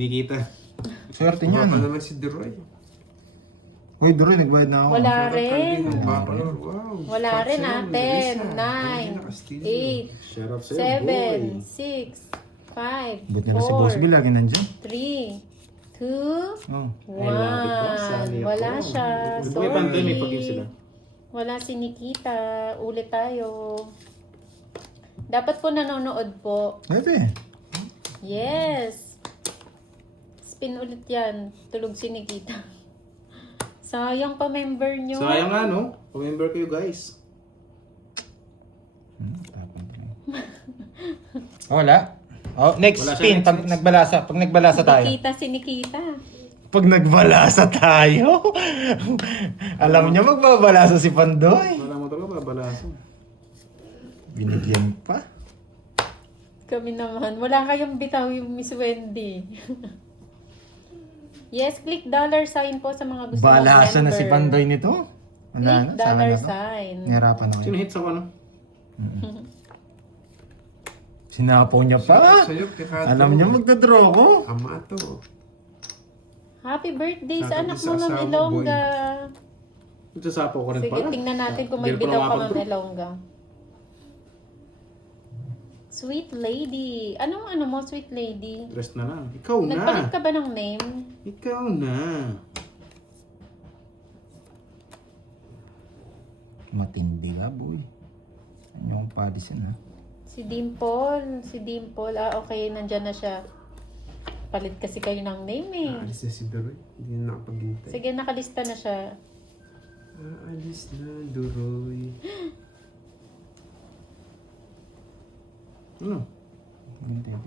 Di kita. Swerte Wala niyan. pa naman si Deroy. Uy, Duroy, nagbayad na ako. Wala Sarap rin. kambing ng bakal. Wow. Wala Sarap rin sa'yo, ah. Melissa. 10, Ay, 9, nakastil. 8, Shut up sa'yo, 7, boy. 6, 5, Buti na si Boss 4, Bill, lagi nandyan. 3, 2, Oh. 1. Wala siya. Boy, Pandoy, may pag-give sila. Sorry. Wala si Nikita. Ulit tayo. Dapat po nanonood po. Pwede. Yes. Spin ulit yan. Tulog si Nikita. Sayang pa member nyo. Sayang nga, no? Remember kayo, guys. Tapang pala. Wala. Oh, next Wala siya, spin. next, Pag next. nagbalasa. Pag nagbalasa tayo. Nikita si Nikita. Pag nagbalasa tayo. Alam niyo magbabalasa si Pandoy. Wala mo talaga, babalasan. Binigyan pa. Kami naman. Wala kayong bitaw yung Miss Wendy. Yes, click dollar sign po sa mga gusto Balasa na si mag-member. Pandoy nito. Wala Click na. Sa akin dollar na to. sign. Nahirapan ako. Sino hits ako, no? Sinapaw niya pa. Sa'yo, Kikato. Alam niya magdadraw ko. Ama to. Happy birthday sa Sabi anak sa mo, Ma'am asawa, Ilongga. Nagsasapo ko rin Sige, pala. tingnan natin kung may Hindi bitaw pa ka, Ma'am lumapag, bro. Ilongga. Sweet lady. Anong ano mo, sweet lady? Rest na lang. Ikaw na. Nagpalit ka ba ng name? Ikaw na. Matindi ka, boy. Ano yung palisin, ha? Si Dimple. Si Dimple. Ah, okay. Nandyan na siya. Palit kasi kayo ng name eh. Aalis na si Deroy. Hindi na nakapaghintay. Sige, nakalista na siya. Aalis na, Deroy. Ano? Hindi ka.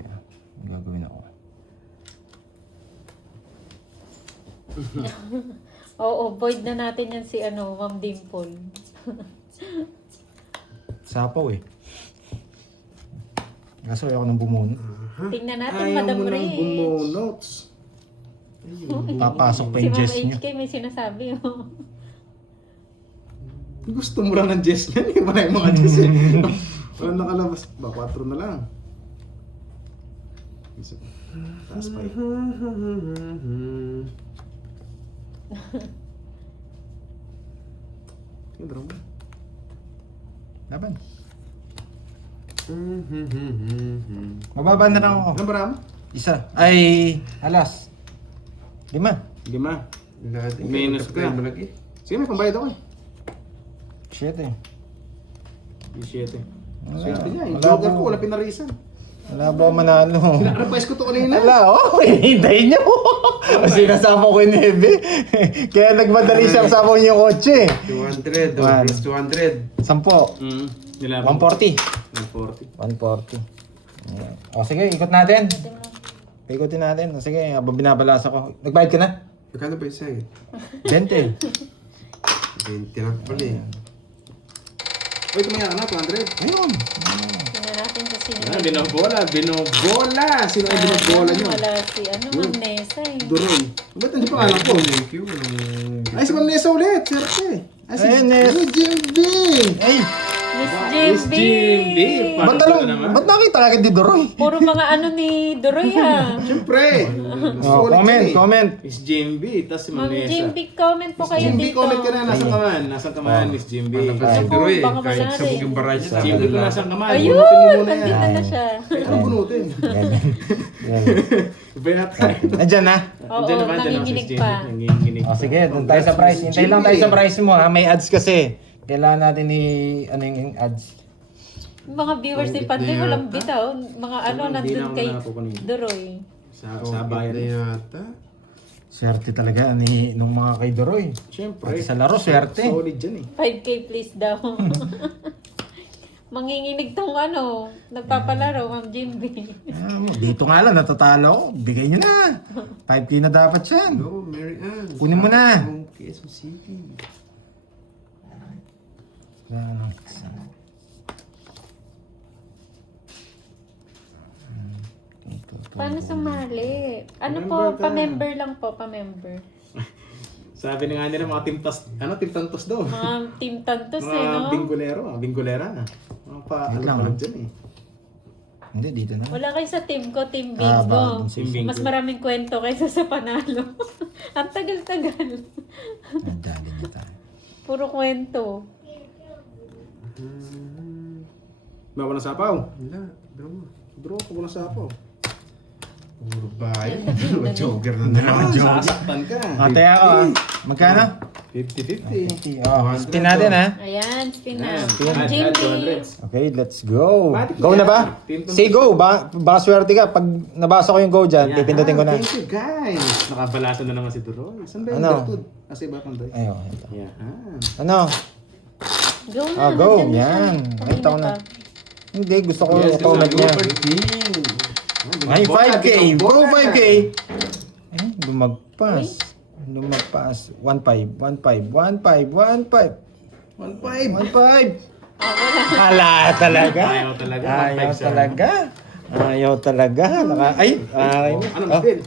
May gagawin ako. Oo, void na natin yan si ano, Ma'am Dimple. Sapaw eh. Kaso ako nang bumuno. Tingnan natin, Ayaw Madam mo ng Rich. bumonots. Papasok pa Si yung Ma'am Jess niya. HK may sinasabi oh. Gusto mo lang ng Jess yan eh. Wala yung mga Jess eh. Walang nakalabas. Ba, 4 na lang. Isa. Taas pa eh. Yung drum mo. Laban. Mababa na lang ako. Ano ba ram? Isa. Ay, alas. 5. 5. Lahat Minus ka. malaki. Sige, may pambayad ako eh. 7. 17. Wala. Swerte niya eh. Wala Joker po. ko, wala pinarisan. Wala ba manalo? Sinarapais ko to kanina. Wala, oh. Hinihintay niyo. Kasi kasama ko yung Nebe. Kaya nagmadali siyang sama niyo yung kotse. 200. One. Plus 200. 10. Nilaban. 140. 140. 140. O sige, ikot natin. Ikotin natin. O sige, habang binabalasa ko. Nagbayad ka na? Magkano ba isa eh? 20. 20 lang pala eh. Uy, tumaya ka na, 200. Ayun. Tingnan natin sa sino. Ah, binobola. Sino ay binobola nyo? Wala si ano, Ma'am Nessa eh. Duroy. Ba't nandiyan pa alam ko? Thank you. Walang... Ay, si Ma'am Nessa ulit. Swerte. Ay, si Ayun, Ness. JB. Ay! Miss Miss JB! JB. Ba't ba't nakita agad di Doroy? Puro mga ano ni Doroy ha. Siyempre. Oh, comment. Miss JB. Tapos si Ma'am Ma'am Nessa. JB, comment po kayo JB, dito. comment ka na. Nasaan ka man? Nasaan ka man, Miss JB? Palabas si Ako, Deroy eh. baka Kahit masari. sabog yung baray niya. JB ko nasaan ka man? Ayun! Bunutin mo muna Nandito yan. na siya. Ay, ano bunutin? Ibay na tayo. Andyan na. Oo, Andyan naman, andyan naman si nanginginig JB. pa. Nanginginig O pa. sige, doon tayo sa price. Hintay lang tayo sa price mo ha. May ads kasi. Kailangan natin ano yung ads. Yung mga viewers ni Pandoy walang bitaw. Mga ano, Hindi nandun na kay wala po kanina. Doroy. Sa bayan. na yata. Swerte talaga nung mga kay Doroy. Siyempre. Pati sa laro, swerte. Solid dyan eh. 5K please daw. Manginginig tong ano, nagpapalaro, Ma'am Jimby. Dito nga lang, natatalo ako. Bigay nyo na. 5K na dapat yan. Hello, Mary Ann. Kunin mo na. From Quezon City. Ano? Paano sumali? Ano Member po, ka. pa-member lang po, pa-member. Sabi na nga nila mga Team Tantos daw. Mga team tantos eh, Mga no? bingolera na. Mga pa, Wait ano lang, pa lang ah. dyan eh. Hindi, dito na. Wala kayo sa team ko, Team Ah, Bingo. bakit? Team Mas Bingo. maraming kwento kaysa sa panalo. Ang tagal-tagal. Nadali niya tayo. Puro kwento. Ba, walang sapaw. Wala. Draw mo. Bro, ako walang sapaw. Puro bayan. Ganda din. Joker na naman. Sasaktan ka. Ate ako ah. Magkano? 50-50. Oh, spin natin ha. Ayan, spin na. Ayan. Jimmy. Okay, let's go. Matik Go na yan. ba? Team to- Say go. Baka swerte ka. Pag nabasa ko yung go dyan, pipindutin ko na. Thank you guys. Nakabalaso na naman si Duroy. Saan ba yung Ano? bertud? Kasi ba kang doy? Ayun. Ito. Yan. Ano? Go na. Ah, go. nandyan na siya. Yan. Kanina Nakita ko na. pa. Hindi, gusto ko Yes, comment kasi niya. Super Team. Ay, 5K. Biglang Bro, bola. 5K. Eh, lumagpas. Lumagpas. 1.5. 1.5. 1.5. 1.5. 1.5. 1.5. Wala talaga. Ayaw talaga. Ayaw 1.5 siya. talaga. Ayaw talaga. Ay, ay. Ano Ah, Bill?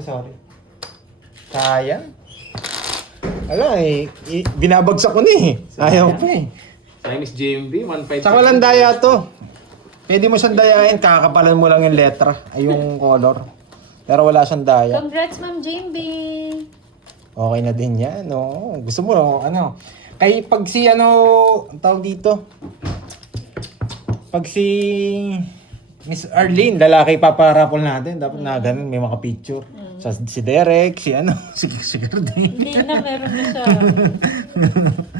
sorry. Sayang. Wala eh. Binabagsak ko na eh. Ayaw pa eh. Chinese JMB, 1.5. Saka walang daya to. Pwede mo siyang dayain, kakapalan mo lang yung letra, ay yung color. Pero wala siyang daya. Congrats, Ma'am Jimby. Okay na din yan, no? Gusto mo, ano? Kay pag si, ano, ang tawag dito? Pag si Miss Arlene, lalaki paparapol natin. Dapat na ganun, may mga picture. Sa si Derek, si ano, si Cardin. Hindi na, meron na siya.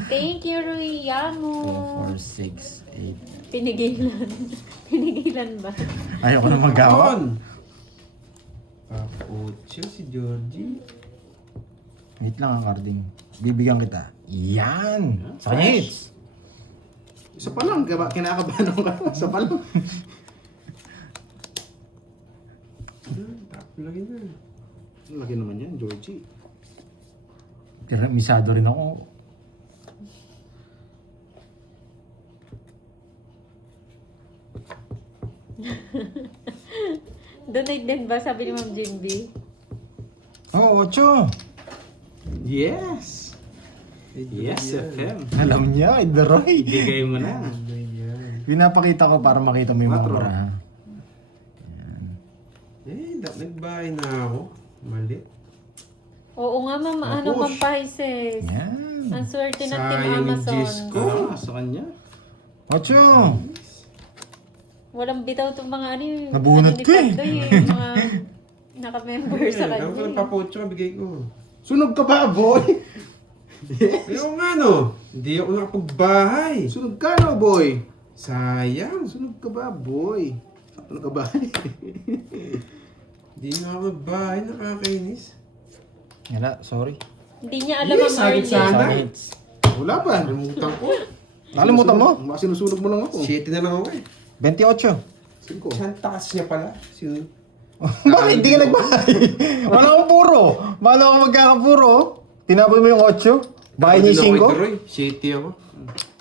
Thank you, Rui Yamo. 4, 6, 8. Pinigilan. Pinigilan ba? Ayoko na magawa. On. Papucho si Georgie. Wait lang ang Carding. Bibigyan kita. Yan! Sa kanya hits. Isa pa lang, kinakabahan ako ka. Isa pa lang. Tapos lagi na. Laki naman yan, Georgie. Misado rin ako. Donate din ba? Sabi ni Ma'am Jimby. Oo, 8. Yes! Yes, FM. Alam niya, Idroy. Ibigay mo na. Ano yan? Pinapakita ko para makita mo yung mga Quatro. mura. ha? Nagbahay na ako. Mali. Oo nga, Ma'am. Ano, Push. Ma'am Paises? Yan. Ang swerte ng Team Sayang yung Amazon. Diyos ko. Sa kanya. 8. Walang bitaw itong mga ano yung... Nabunot ano ni ko eh. Pandoy yung mga naka-member sa Ako kanya. ng papucho ka bigay ko. Sunog ka ba, boy? Pero nga no, hindi ako nakapagbahay. Sunog ka no, boy? Sayang. Sunog ka ba, boy? Ano ka ba? Hindi na ako magbahay, nakakainis. Wala, sorry. Hindi niya alam Yes, ang sagit sana. early. Hits. Wala pa. Nalimutan ko. Nakalimutan mo? Baka sinusunog mo lang ako. 7 na lang ako eh. 28. 5. Saan taas niya pala? Sino? Bakit hindi ka nagbahay? Wala akong puro. Paano ako magkakapuro? Tinapon mo yung 8? Bahay niya yung 5? 7 ako.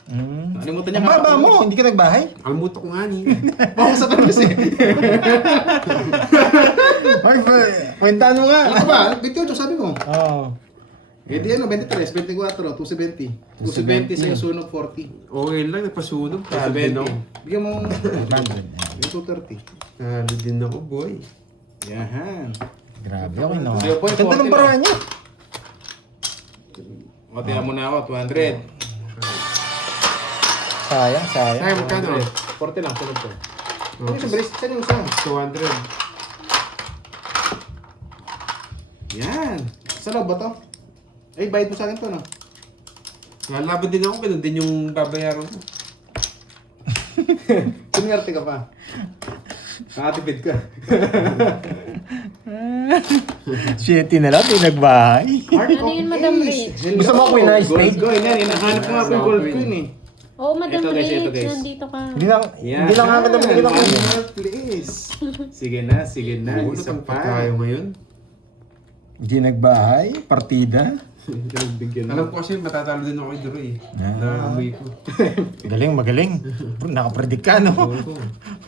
Nakalimutan niya Ang nga baba ako. mo, hindi ka nagbahay? Kalimutan ko nga niya. Baka sa tamis eh. Ay, kwentahan mo nga. Ano ka ba? 28 sabi mo. Oo. Eh di ano, 23, 24, 270. 270 sa'yo, sunog 40. Okay lang, nagpasunog. Talo din 270. ako. Bigyan mo 100. yung 230. Talo din ako, boy. Yahan. Grabe, okay na. Zero point Ganda 40 ng paraan niya. O, tingnan mo na ako, 200. Sayang, sayang. Kaya magkano? 40 lang, sunog ko. Ano yung brace? Saan yung isa? 200. Yan. Sa loob ba to? Ay, bayad mo sa akin to, no? Lalaban din ako, ganun din yung babayaran ko. Kunyarte ka pa. Nakatipid ka. 7 na lang, pinagbahay. Ano yun, Madam Rich? Gusto mo Queen Ice Gold Spade? coin yan. Hinahanap ko nga po yung gold coin eh. Oo, Madam Ito, guys, ito, Rich. guys. Nandito ka. Hindi lang nga ganda mo lang. One more, please. Sige na, sige na. Ulo, Isa tangpat pa. tayo ngayon. Hindi nagbahay, partida. Bigyan Alam mo. ko kasi matatalo din ako kay Duroy eh. Ah. Naamoy ko. Magaling. Nakapredict ka, no?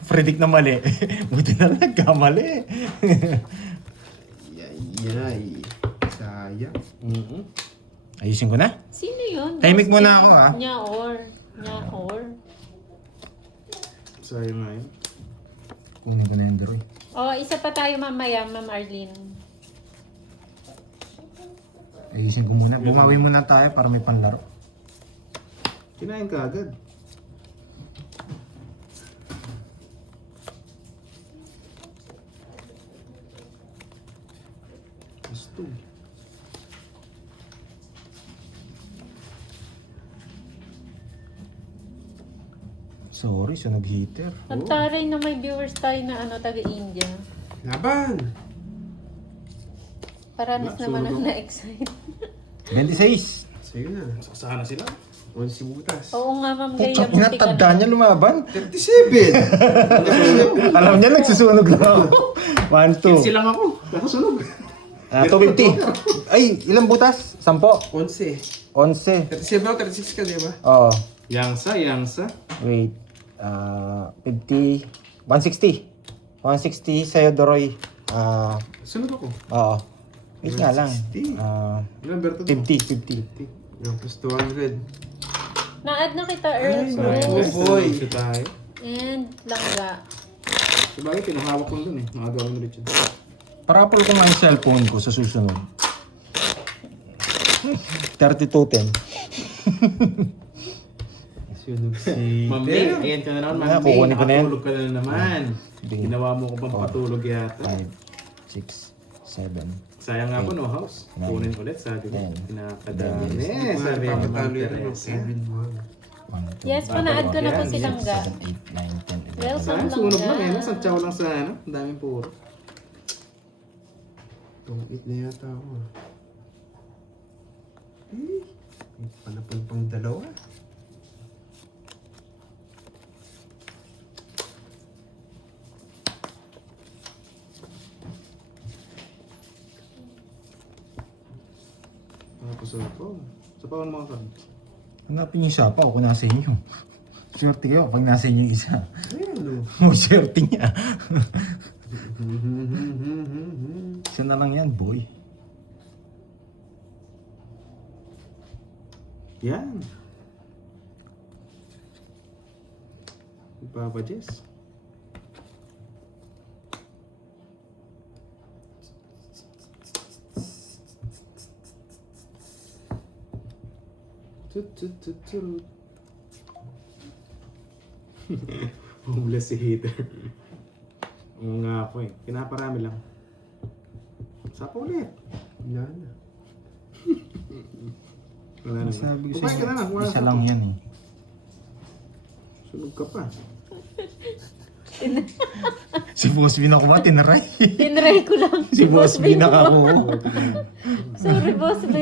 Predict na mali. Buti na lang, nagkamali. Yay. Sayang. Ayusin ko na. Sino yun? Tahimik muna ako, ah. Nyaor. Sayang nga yun. Kunin ko na yung Droy. Oh, isa pa tayo mamaya, Ma'am Arlene. Ayusin ko muna. Bumawi muna tayo para may panlaro. Kinain ka agad. Gusto. Sorry, sunog heater. Ang taray na may viewers tayo na taga-India. Laban! Paranas Wala, naman sunog ang ako. na-excite. 26. Sa'yo na. Saksakan na sila. 11 butas. Oo nga, Ma'am Putang Gaya. ina, tanda niya lumaban. 37! Alam niya, nagsusunog lang ako. 1, 2. Silang ako. Nakasunod. 250. Ay, ilang butas? 10. 11. 11. 37 ako, 36 ka, di ba? Oo. Yangsa. Wait. 50. 160. 160 sa'yo, Doroy. Sunod ako. Oo. Wait nga lang. 160. Ilang berto to? 50. Yung plus 200. Na-add na kita, Earl. Sayang Oh, guys. boy. Sunod tayo. And langga. Sabagay, pinahawak ko dun eh. Nakagawa ni Richard. Parapol ko nga yung cellphone ko sa susunod. 3210. Sunog si... Ma'am May, ayan ka na naman. Nga, Ma'am May, kukunin ko na yan. nakatulog ka na naman. Sige. Ginawa mo ko pang patulog yata. 5, 6, 7. Sayang nga po, no house. Nine. Kunin ulit, sabi ko. Ten. Pinakadami. Eleven. Sabi ni Ma'am Papatalo yun ng Teresa. Kevin mo. 1, 2, Yes, pa-na-add ko na po si Langga. 7, 8, 9, 10, 11. Welcome. Sayang, sunog lang eh. Nasang chow lang sa ano. Ang daming puro. Itong 8 na yata ako. May panapal pang dalawa. Tapos ako. Sa pawan mga cards. Hanapin yung sapa ako nasa inyo. Swerte kayo pag nasa inyo yung isa. Ayun, O, swerte niya. Isa na lang yan, boy. Yan. Papa Jess. Tut. Homeless si Hater. Oo nga po eh. Pinaparami lang. Sapa ulit. Wala na. Wala na. Sabi ko Kumain ka na lang. Wala isa na. lang yan eh. Sunog ka pa. Si Boss B na ko ba? Tinaray. Tinry ko lang. Si Boss B nakakuha. Sorry, Boss B.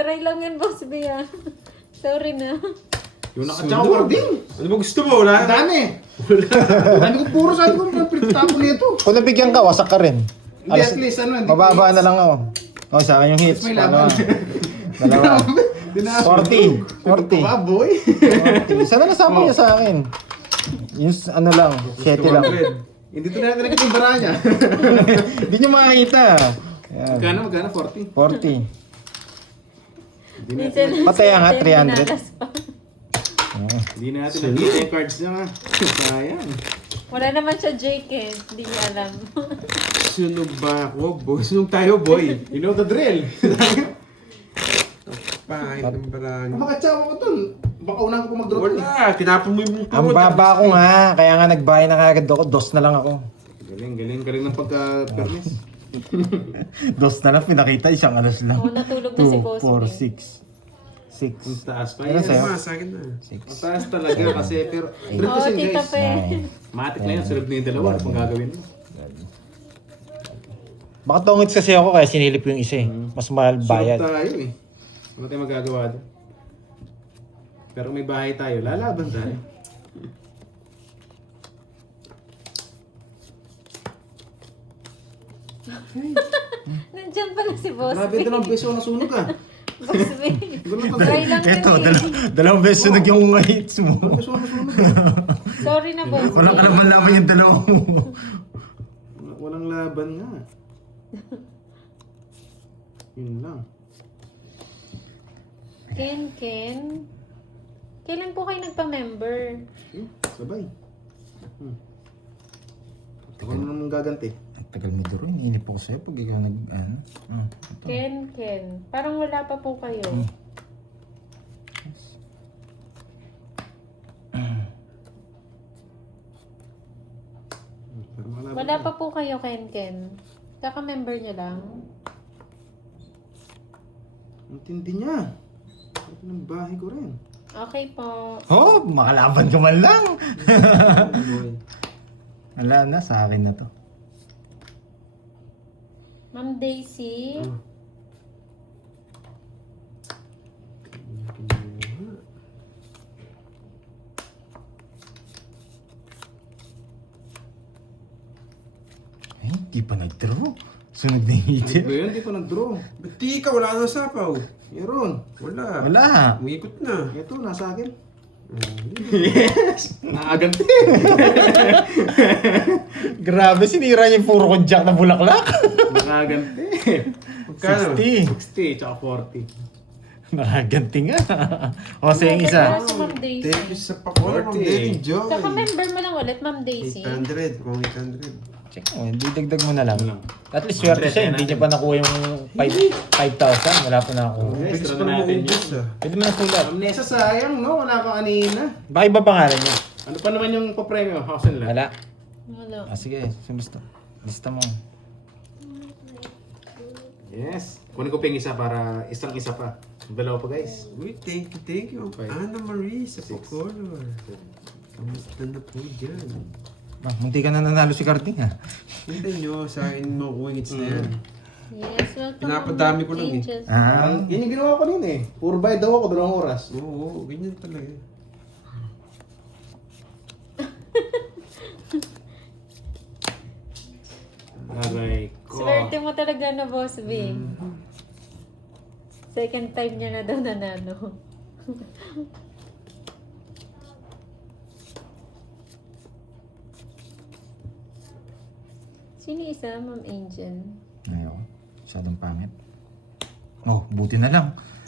Try lang yan, Boss B, ah. Sorry na. Yung nakatsaka ko din. Ano ba gusto mo? Wala Ang dami. Ang dami ko puro sabi ko. Tapon nito. Kung nabigyan ka, wasak ka rin. Hindi at least ano. hindi Mababa please. na lang ako. O, sa akin yung hits. May Paano? laban. Dalawa. 40. 40. Pa, boy. 40. Isa na nasama niya sa akin. Yung ano lang, 7 lang. 200. Hindi to na natin nakita yung bara niya. Hindi nyo makakita. Ayan. Magkano? 40. 40. Minsan lang Pataya nga, sa atin, 300. binatas pa. Hindi natin nakita yung cards niya nga. Sayang. Wala naman siya, Jake, eh. Hindi niya alam. Sunog ba ako? Boy, sunog tayo, boy. You know the drill. Pahit ng barang. Makatsawa ko dun. Baka unahan ko mag-drop. Wala, tinapon mo yung Ang baba ko nga, kaya nga nagbayad na kagad ako. 2 na lang ako. Galing ng pagka-permis. 2 na lang, pinakita, isang alas lang. Oo, natulog na si 2, Boss 4, 6. Ang 6. taas pa Ano yan. sa'yo? Sa akin na. 6. Ang taas talaga kasi pero drill Oo, kasi Tita guys. Pe. Matik na yan. Sunod na yung dalawa. Ano pang gagawin mo? Baka tungits kasi ako kaya sinilip yung isa eh. Mas mahal Sunod bayad. tayo eh. Ano tayo magagawa doon? Pero may bahay tayo. Lalaban tayo. Nandiyan pala si Boss Grabe B. ito ng beso na sunog ah. Boss B. Ganun pang Try lang Eto, yun eh. dalawang beses sunog yung hits mo. beso na sunog ah. Sorry na, Boss B. Walang kalaban-laban yung dalawa mo. Walang laban nga. Yun lang. Ken. Kailan po kayo nagpa-member? Sabay. Ako na naman gaganti. Ang tagal mo duro. Iniinip ako sa'yo pag ikaw nag... Ano? Ito. Ken. Parang wala pa po kayo. Pero makalaban Wala ka. pa po kayo, Ken. Kaka-member niya lang. Ang tindi niya. Ito ng bahay ko rin. Okay po. Oh, makalaban ka man lang. Oh, boy. Wala na, sa akin na to. Ma'am Daisy. Eh, di pa nag-draw. Sunod na yung Ano itin. ba yun? Di pa nag-draw. Ba't di ka? Wala na sapaw. Meron. Wala. Wala. Umikot na. Ito, nasa akin. Oh, Yes! Nakaganti. Grabe, sinira niya yung puro kong jack na bulaklak. Nakaganti. Magkano? 60. 60 tsaka 40. Nakaganti nga. O, sa yung isa. Wala si Ma'am Daisy. Thank you sa pakwan, Ma'am Daisy Joy. Kaka-member mo lang ulit, Ma'am Daisy. 800. Kung 800. Check mo, hindi dagdag mo na lang. Ano lang. At least swerte siya, hindi niya pa nakuha yung 5,000. Wala pa nakuha. Okay, Bilis sarado pa naman natin ubus ah. Pwede mo na sulat. Amnesia sayang, no? Wala kang anina. Baka iba pangalan niya? Ano pa naman yung papremyo? Hausen lang. Wala. Wala. Ah, sige, sumusta. Lista mo. Yes. Kunin ko pa yung isa para isang isa pa. Dalawa pa, guys. Uy, thank you. Okay. Anna Marie sa Pocolor. Kamusta na po dyan? Ah, munti ka na nanalo si Carding ha. Hintay nyo, sa akin mo kuwingits na yan. Yes, welcome. Pinapadami ko Ma'am lang eh. Angels. Yan yung ginawa ko nun eh. Puro bayad daw ako, 2 oras. Oo, ganyan talaga. Aray ko. Swerte mo talaga na, Boss B. Second time niya na daw nanalo. Sino isa, Ma'am Angel? Ayaw. Masyadong pangit. Oh, buti na lang.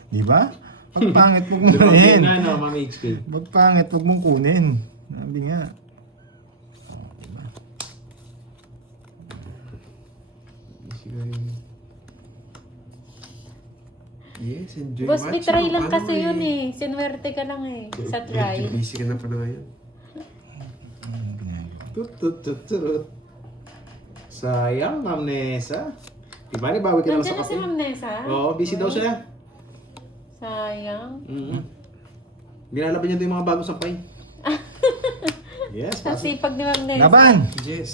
Di ba? Pag pangit, huwag mong Dalawang kunin. na, no, Ma'am HK. Pag pangit, huwag mong kunin. Sabi nga. Oh, diba? Yes, enjoy Boss B, watching. try lang Paano kasi yun eh. Sinuwerte ka lang eh. Sa try. Busy ka na pa na ngayon. Anong ginagawa? Tut. Sayang, Ma'am Nessa. Diba, bawi ka lang Nandiyan sa na si kape. Ma'am Nessa? Oo, busy daw siya. Sayang. Ginalaban niya daw yung mga bagong sampay. Yes, Ang pasok. sipag ni Ma'am Nessa. Laban! Yes.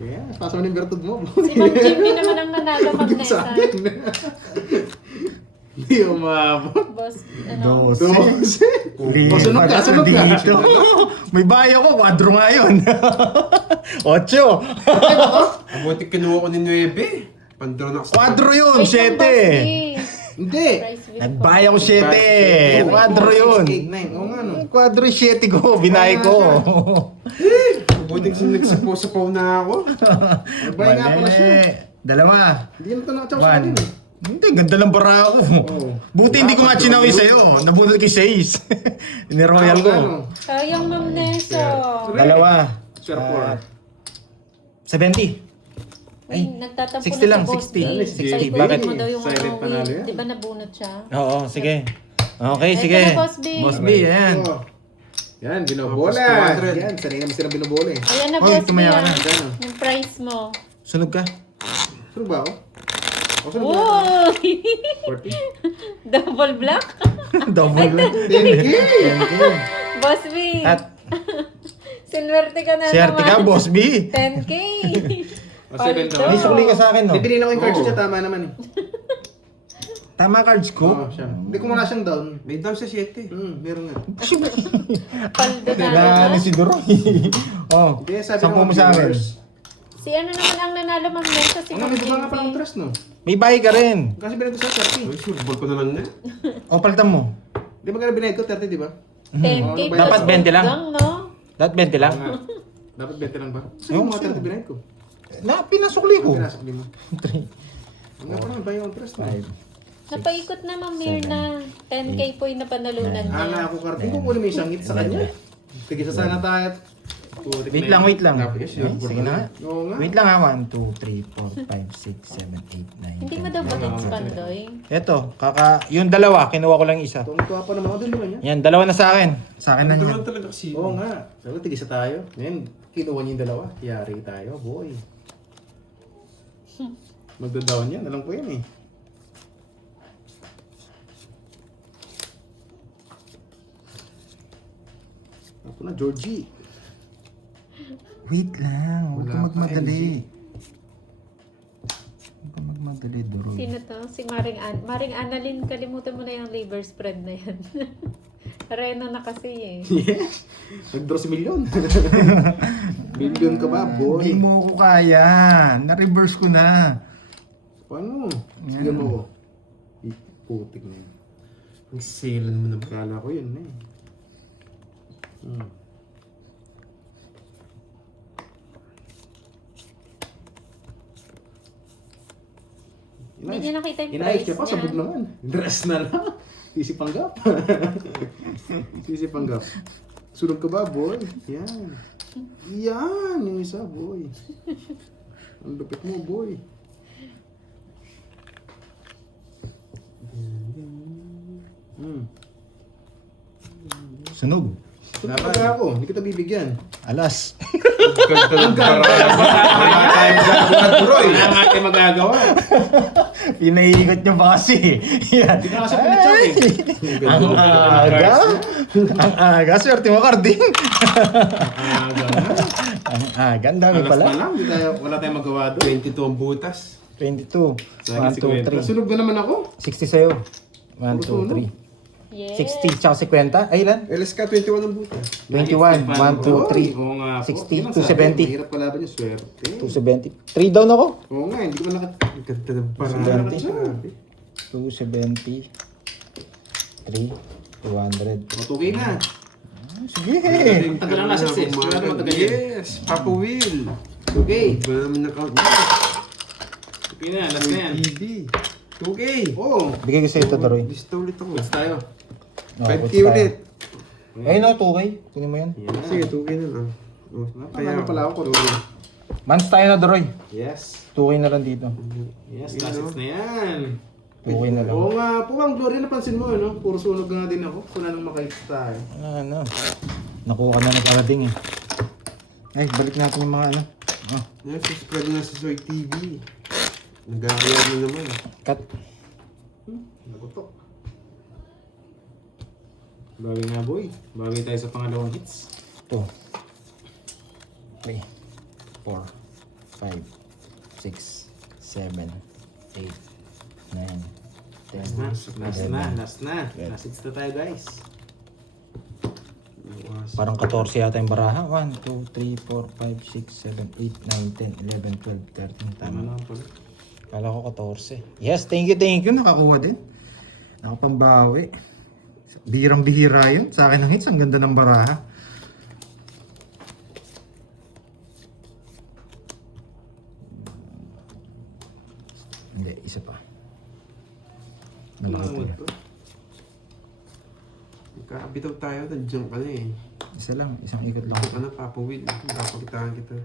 Yeah, pasok mo ng virtud mo. Si Ma'am Jimmy naman ang nanalo, Ma'am Hindi Nessa. sa akin. Hindi umabot. Boss, ano? 12. Lipat Sunod ka, ka sunod ka. dito. May bayo ko, 4 nga yun. 8. Abuti kinuha ko ni 9. Pandro na ako sa... 4 yun, Wait lang, 7. Boss B. Hindi. Price wheel po. Nagbaya ko 7. 4 yun. 6, 8, 9. Oo nga no. 4 7 ko, binay ko. Abuti nagsapaw-sapaw na ako. Nagbaya nga pala siya. Dalawa. Hindi na ito nakatsaw sa akin eh. Hindi, ganda lang bara ako. Oo. Buti hindi ko nga chinawi sa'yo. Nabunod ko 6. Ni-royal ko. Ano? Sayang, Ma'am Nessa. Dalawa. Sir Ah, 4. 70. Ay, nagtatampo 60 na lang, si Boss 60. B. 60. Ay, Bakit? mo daw yung Silent panalo yan. Di ba nabunot siya? Oo, sige. Okay, Ito sige. na, Boss B. Boss B, ayan. Oo. Yan, binobola. Tapos 200. Yan, sanay naman sila binobola eh. Ayan na, Hoy, Boss B. tumaya ka na. Gano? Yung price mo. Sunog ka. Sino ba ako? O, sino ba? Uy! 40. Double black? Double lang. Thank you. Boss B. At Silwerte ka na swerte ka, naman. Boss B. 10K. O, 7 Paldo. May sukli ka sa akin, no? Bibili na ko yung cards Oo. niya, tama naman eh. Tama cards Oo, ko. siya. Hindi ko muna siyang down. May daw sa 7. Meron nga. Paldo na Na naman. ni si Doroy. Oh, Hindi, sabi sampu ng mo sa akin. viewers. Si ano naman ang nanalo, Ma'am Nessa? Si Ano, Ma'am may baba nga pala ng Jimmy. trust, no? May bahay ka rin. Kasi binayad ko sa 30. Ay, sure, ball ko na lang nga. O, palitan mo. Di ba kaya binayad ko 30, di ba? 10K Mhm. Dapat plus 20 lang. no? Dapat 20 lang. Oo nga. Dapat 20 lang ba? Saan Yung yung mga sa'yo. 30 binayad ko? Na, pinasukli ko. Pinasok din mo. Ang nga pala, may bayo ang trust, no? 5, Napaikot na, Ma'am Mirna. 10K po yung napanalunan niya. Ana ako Carding, kukunin mo yung isang hit sa kanya. Sige, sana tayo. Putik Wait na lang, yun. wait lang. Napis yun. Sige na nga. Oo nga. Wait lang ha. 1, 2, 3, 4, 5, 6, 7, 8, 9, Hindi mo daw ba Pandoy? Ito, yung dalawa, kinuha ko lang isa. Tuwang-tuwa pa naman ako din naman yan. Yan, dalawa na sa akin. Sa akin na Ito yan. lang talaga kasi. Oo nga. Sabi ko, tigisa tayo. Ngayon, kinuha niya yung dalawa. Yari tayo, boy. Magda-down yan. Alam ko yan eh. Ako na, Georgie. Wait lang, huwag ka Wala pa, magmadali. Huwag ka magmadali, Doroy. Sino to? Si Maring Maring Annalyn, kalimutan mo na yung liver spread na yan. Reno na kasi eh. Yes. Nag-draw si Million. Million ka ba, boy? Hindi mo ko kaya. Na-reverse ko na. Paano? Sige mo ko. Putik na yun. Ang silan mo naman. Kala ko yun eh. Hindi niya nakita yung Inayos price niya pa, niya. sabog naman. Dress na lang. Sisipanggap. Sisipanggap. Sunog ka ba, boy? Yan. Yan, yung isa, boy. Ang lupit mo, boy. Sunog. Sunog ka ba ako? Hindi kita bibigyan. Alas. Ganda ng paraan. Wala tayong magagawa, Duroy. Wala nga tayo magagawa. Pinaiikot niya pa kasi. Yan. Hindi ka kasi pinitsaw eh. Ang aga. Ang aga. Swerte mo, Carding. Aga na. Ang aga. Ang dami Alas pala. pa lang, wala tayong magawa doon. 22 ang butas. 22. 1, 2, 3. Sunog na naman ako. 60 sa'yo. 1, 2, 3. Yes. 60 tsaka 50. Ay, ilan? LSK 21 ang butas. 21. 1, 2, 3. Oo nga po. 60, Yun ang sabi, 270. Mahirap kalaban yung swerte. 270. 3 down ako. Oo nga, hindi ko na nakat... Ang ganda ng paraan. Sunog. Grabe. 270. 3. 200. Matugay na. Sige. Tagal lang nasa sis. Wala naman tagal yun. Yes, Papa Will. Okay. Ba naman na-count mo? Okay na, last na yan. TV. 2K. Oo. Bigay ko sa'yo ito, Daroy. Lista ulit ako. Last tayo. 5K ulit. Ayun o, 2K. Kunin mo yan. Sige, 2K na lang. Oh, Kaya pala ako. Mans tayo na, Daroy. Yes. 2K na lang dito. Yes, last hits na yan. 2K na lang. Oo nga po, ang Glory, napansin mo, no? Puro sunog nga din ako. Kung anong makahits tayo. Ano. Nakuha ka na ng Carding eh. Ay, balik natin yung mga ano. Ah, Yes, subscribe na sa Soy TV. Nag-aayag na naman. cut. Nagutok. Bagay nga, boy. Bagay tayo sa pangalawang hits. 2, 3, 4, 5, 6, 7, 8, 9, 10. Last na. Last hits na tayo, guys. Parang 14 yata yung baraha. 1, 2, 3, 4, 5, 6, 7, 8, 9, 10, 11, 12, 13. Tama Tama. lang pala. Kala ko 14. Yes, thank you. Nakakuha din. Nakapambawi. Bihirang-bihira yun. Sa akin ang hits, ang ganda ng baraha. Hindi, isa pa. Malaki Ano to. to? Magkaabitaw tayo, nandiyan ka na eh. Isa lang, isang ikot lang. Lako ka na, Papa Will. Kapakitaan kita.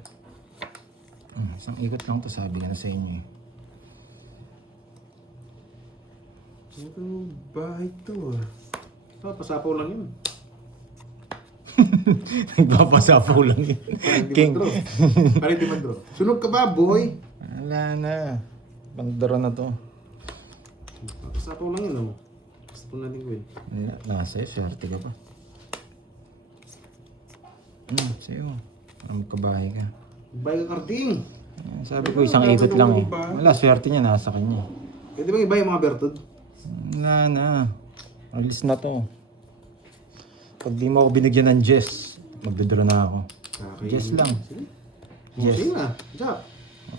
Isang ikot lang to, sabi ka na sa inyo eh. Ano bahay to ah? Pasapaw lang yun. Nagpapasapaw lang yun. King. Parang hindi mag-draw. Sunog ka ba, boy? Wala na. Pangdara na to. Pasapaw lang yun, oh. Gusto na din ko eh. Nasa swerte ka pa. Sa'yo. Ang kabahay ka. Ibay ka, Carding. Sabi ko isang ikot lang eh. Wala, swerte niya nasa kanya. Pwede bang iba yung mga Bertod? Wala na. Alis na to. Pag di mo ako binigyan ng Jess, magdodro na ako. Okay. Jess lang. Yes. Yes. na. Jack.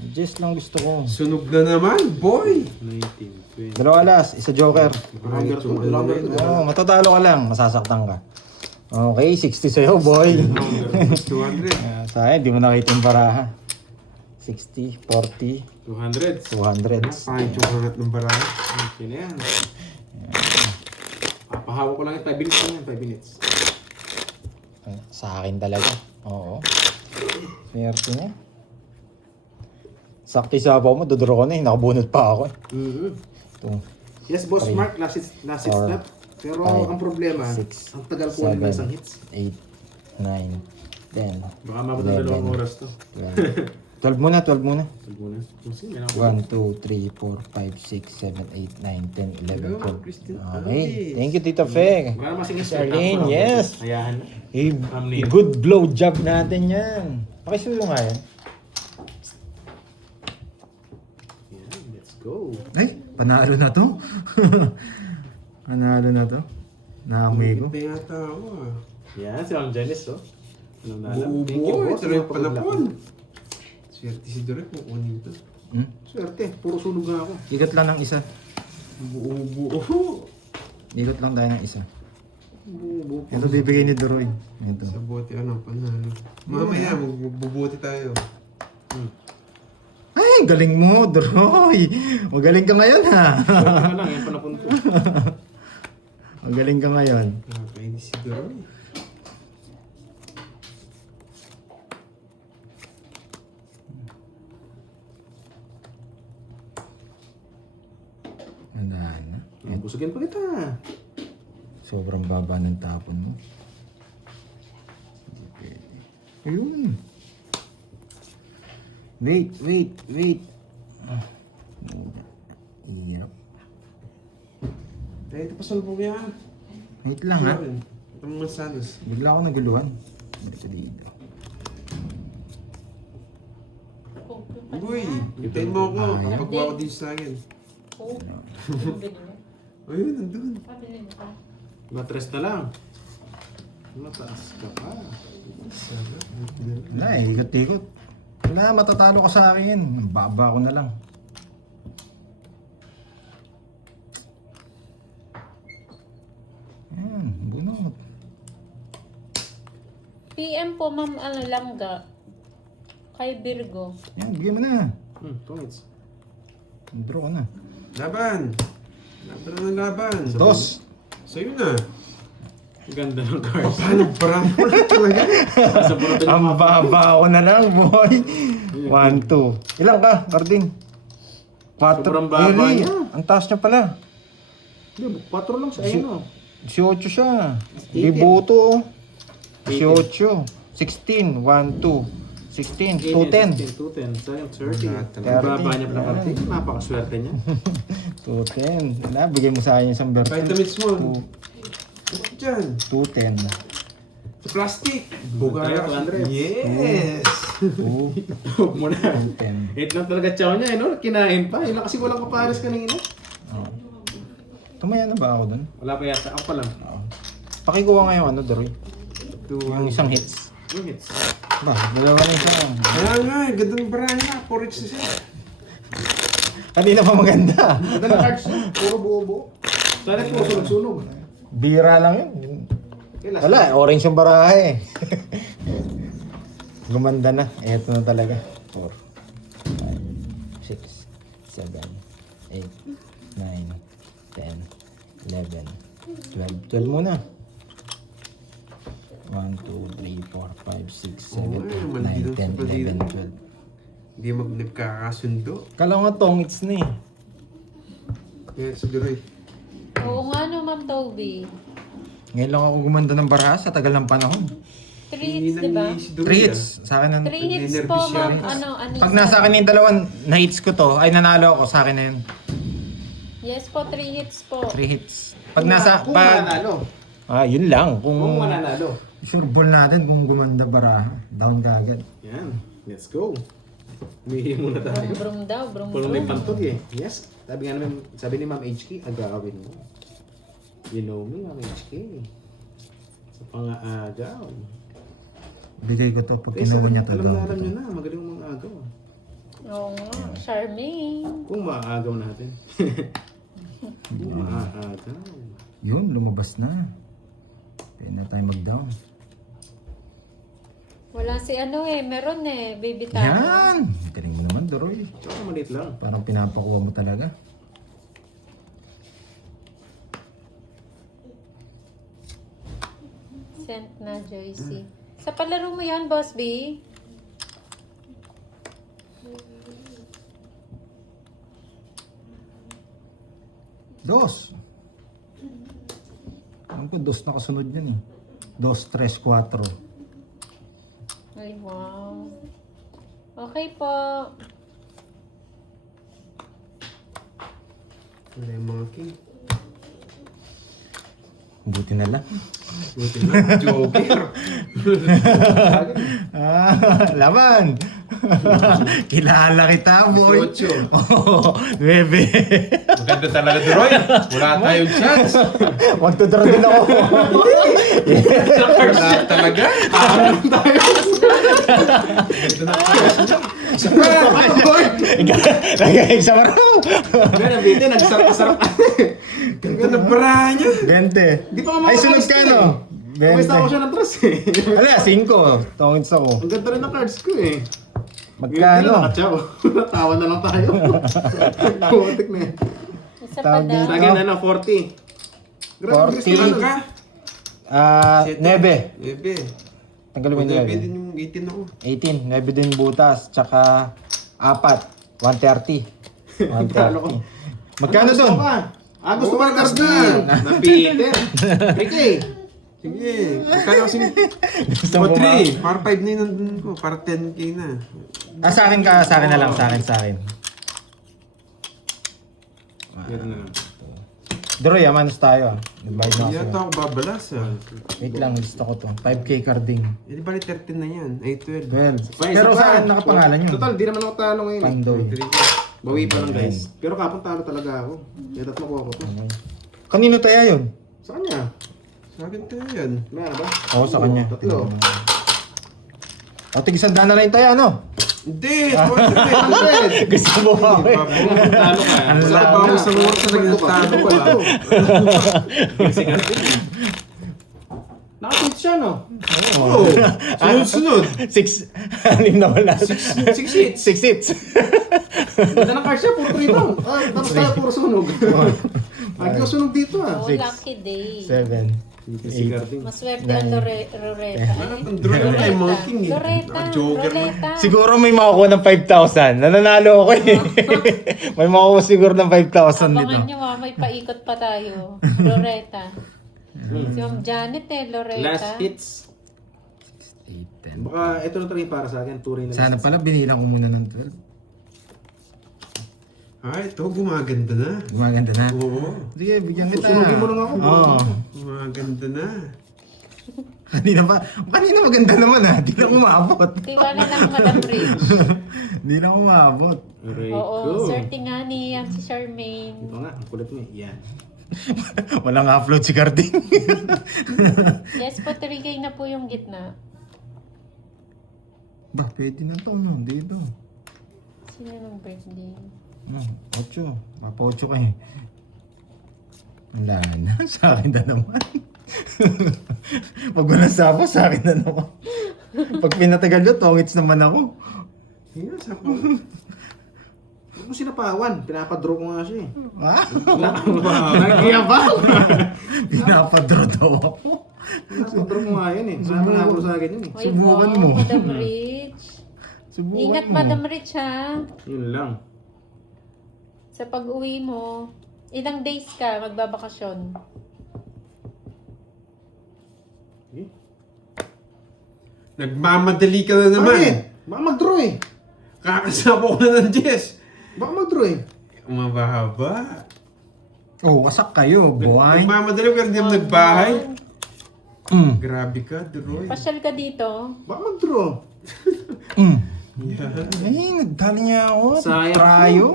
Jess lang gusto ko. Sunog na naman, boy! 19, 20. Dalawa alas, isa joker. Walang Bertod. Walang Bertod. Oo, matatalo ka lang, masasaktan ka. Okay, 60 sa'yo, boy. 200. Sa akin, di mo nakita yung baraha. 60, 40, 200. 200. Pangit yung hangat ng baraha. Okay na yan. Papahawa ko lang yung 5 minutes lang yan, 5 minutes. Sa akin talaga. Oo. Swerte niya. Sakti sa abaw mo, duduro ko na eh. Nakabunot pa ako eh. Mm-hmm. Ito. Yes, Boss Three, Mark, last hit four, snap. Pero five, ang problema, six, ang tagal po ng isang 7, hits. 8, 9, 10, Baka mabot ng 2 oras to. 12. 12 muna, 12 muna. Sabi mo na. Kasi, may nakapag- 1, 2, 3, 4, 5, 6, 7, 8, 9, 10, 11, Hello, 12. Christine Okay. Alice. Thank you, Tita Fe. Baka masingis. Charlene, yes. Ayahan na. Good blow job natin yan. Pakisuyo nga yan. Yan, let's go. Ay, panalo na to. Panalo na to. Naamoy ko. Ito yata ako ah. Yan, si Ma'am Janice, oh. Alam na alam. Thank you, Buo-buo. boss. Ito rin yung Napaka-good luck. panapon. Swerte si Dorek kung kunin ito. Hmm? Swerte, puro sunog na ako. Ikot lang ng isa. Buo-buo. Ikot lang tayo ng isa. Buo-buo. Ito bibigay ni Doroy. Ito. Sa bote ano, panalo. Mamaya, magbubuti tayo. Ay, galing mo, Doroy. Magaling ka ngayon ha. Swerte na lang, yan panapon ko. Magaling ka ngayon. Nakakainis si Dorek. Wala na. Busugin pa kita. Sobrang baba ng tapon mo. Ayun. Wait. Ah. Hirap. Eh, ito pa salbog yan. Wait lang ha. Ito mga sanos. Bigla ako naguluhan. Balik ka dito. Uy, hintayin mo ako. Kapagwa ako dito sa akin. Ayun, nandun. Matres na lang. Mataas ka pa. Wala eh, ikot-ikot. Wala, matatalo ka sa akin. Baba ko na lang. Ayan, bunot. PM po, Ma'am Langga. Kay Virgo. Yan, bigyan mo na. 2 minutes. Draw ka na. Laban! Laban na ng laban. Dos. Sa'yo na. Ganda ng cards. Paano parang wala talaga? Sa burato niya. Ang baba ko na lang, boy. 1, 2. Ilang ka, Cardin? 4. Sobrang baba niya. Ang taas niya pala. Hindi, 4 lang siya. Ayun, oh. 18 siya. 18. Bibuto. 18. 16. 1, 2. 16. 210. 210. Sayang, 30. Wala Ang baba niya pala Yan. karte. Napakaswerte niya. 210. Wala, bigay mo sa akin isang berto. Vitamins mo. Ano dyan? 210. Sa plastic. Buga na 200. Yes! 2. Huwag mo na. 210. 8 lang talaga chow niya, eh, no? Kinain pa. Yun lang kasi walang kapares kanina. Oh. Tumaya na ba ako dun? Wala pa yata. Ako pa lang. Oo. Pakikuha nga yung ano, Daroy. Yung isang hits. Yung hits. Ba, dalawa na isa. Kaya nga, ganda ng baranya. Porridge na siya. Kanina pa maganda. Ganda ng cards. Puro buo-buo. Sana puro sunog-sunog. Bira lang yun. Kailan? Wala, orange yung baraha eh. Gumanda na. Eto na talaga. 4, 5, 6, 7, 8, 9, 10, 11, 12. 12 muna. 1, 2, 3, 4, 5, 6, 7, 8, 9, 10, 11, 12. Hindi nagkakasundo. Kala ko nga tongits na eh. Kaya si Duroy. Oo nga no, Ma'am Toby. Ngayon lang ako gumanda ng baraha sa tagal ng panahon. 3 hits, di ba? 3 hits. Sa akin na. 3 hits po, Nervous siya. Ma'am. Pag nasa akin yung dalawang na-hits ko to, ay nanalo ako, sa akin na yun. Yes po, 3 hits po. 3 hits. Pag nasa, Kung pag, mananalo. yun lang. Kung Kung mananalo. sure ball natin kung gumanda baraha. Down ka agad. Yan. Let's go. Umihi muna tayo. Brum daw, brum Kung may brum. pantog eh. Yes. Sabi ni Ma'am HK, agawin mo. You know me, Ma'am HK. Sa pang-aagaw. Bigay ko to pag Kaysa kinuha niya to. alam down na ko alam to. nyo na, magaling mong agaw. Oo nga, charming. Kung maaagaw natin. Kung maaagaw. Yun, lumabas na. Pwede na tayo mag-down. Wala si ano eh, meron eh, baby tayo. Yan! Galing mo Duroy. Tsaka maliit lang. Parang pinapakuha mo talaga. Sent na, Joycey. Sa palaro mo yan, Boss B? Dos. Ano ko, dos na kasunod yan eh. Dos, tres, cuatro. Ay, wow. Okay po. Wala yung mga king. Buti na lang. Buti na, joker. Laman! Kilala kita, boy. 18. Oh, 9. Maganda talaga, Duroy. Wala tayong chance. Magtudraw din ako. Wala talaga. Ganda na Nagayag sa maraw. Pero nabiti, nagsarap-sarap. Ganda na bara niya. 20. Di pa Ay, sunod ka, no? Kumista ako siya ng trust eh. Ala, 5. Tongits ako. Ang ganda rin ng cards ko eh. Magkano? Nakatsaw. Natawa na lang tayo. Putik na yan. Isa pa Tawag daw. din. Sa akin ano, 40. Grabe, 40. Cristiano. Ka? 9. Ebe. Tanggalin mo Ebe yung din yung 18 ako. 18. 9 din butas. Tsaka 4. 130. Talo ko. 130. Magkano doon? Gusto ko ng cards na. na. Na Peter. Ricky. Sige. Magkano kasi? Gusto O mo ba? 3. Para 5 na yun nandun ko. Para 10k na. Sa akin ka. Sa akin na lang. Sa akin. Meron na lang. Droy, amanos tayo. Nagbayad na ako Yata sa'yo. ako babalas ah. Wait lang, gusto ko to. 5k carding. Eh di bali 13 na yan. Ay 12. 12. Fine, Pero isa pa. sa akin nakapangalan yun. Total, di naman ako talo ngayon. eh. Pandoy. 3. Bawi pa lang guys. Pero kapon talo talaga ako. Kaya tatlo ko ako to. Okay. Kanino tayo yun? Sa kanya. Sa akin tayo yan. Wala na ba? Oo, sa kanya. Tatlo. O, tig-100 na lang tayo, ano? Hindi! 100! Gusto mo ba ako eh? Talo ka. Ang Sa labo. bago sa mga sa nagtalo ko ah. Nakatweet siya no? Oo! Sunod-sunod! 6. Anim na wala. 6 hits. 6 hits. Ganda ng cards siya, puro 3 down. Tapos tayo puro sunog. Lagi ko sunog dito ah. Oh, Six. lucky day. 7. Si Garding. Maswerte ang Loretta. Ang draw na yung mga king eh. Loretta. Joker na. Loretta. Siguro may makukuha ng 5,000. Nananalo ako eh. May makukuha siguro ng 5,000 dito. Abangan nyo may paikot pa tayo. Loretta. Si Ma'am Janet Loretta. Last hits. 8, 10. Baka ito na talaga yung para sa akin. Turing na Sana pala binilang ko muna ng 12. Ah, ito gumaganda na. Gumaganda na. Oo. Sige, bigyan kita. Susunugin mo lang ako. Oo. Gumaganda na. Kanina maganda naman ha. Di lang umabot. Tiwala lang Madam Rich. Di lang umabot. Aray Oo, ko. swerte nga ni yan si Charmaine. Ito nga, ang kulit mo eh. Yan. Walang upload si Carding. Yes po, 3K na po yung gitna. Ba, pwede na to, no? Dito. Sino ng birthday? 8. Papa 8 ka eh. Wala na. Sa akin na naman. Pag walang sapa, sa akin na naman. Pag pinatagal nyo, tongits naman ako. Sige, sako. Huwag mo sinapawan. Pinapadraw ko nga siya eh. Ah? Nagyabang! Pinapadraw daw ako. Pinapadraw ko nga yun eh. Sabi nga po sa akin yun eh. Ay, Subukan wow, mo. Madam Rich. Subukan Ingat, mo. Madam Rich ha. Yun lang. Sa pag-uwi mo, ilang days ka magbabakasyon? Eh? Nagmamadali ka na naman. Bakit? Baka mag-draw eh. Kakasama ko na ng Jess. Baka mag-draw eh. Umabahaba. Oh, wasak kayo, boy. Nagmamadali ka hindi mo nagbahay. Mm. Grabe ka, Duroy. Pasyal ka dito. Baka mag-draw. Mm. Yan. Ay, nagdali niya ako. Sayang Prayo.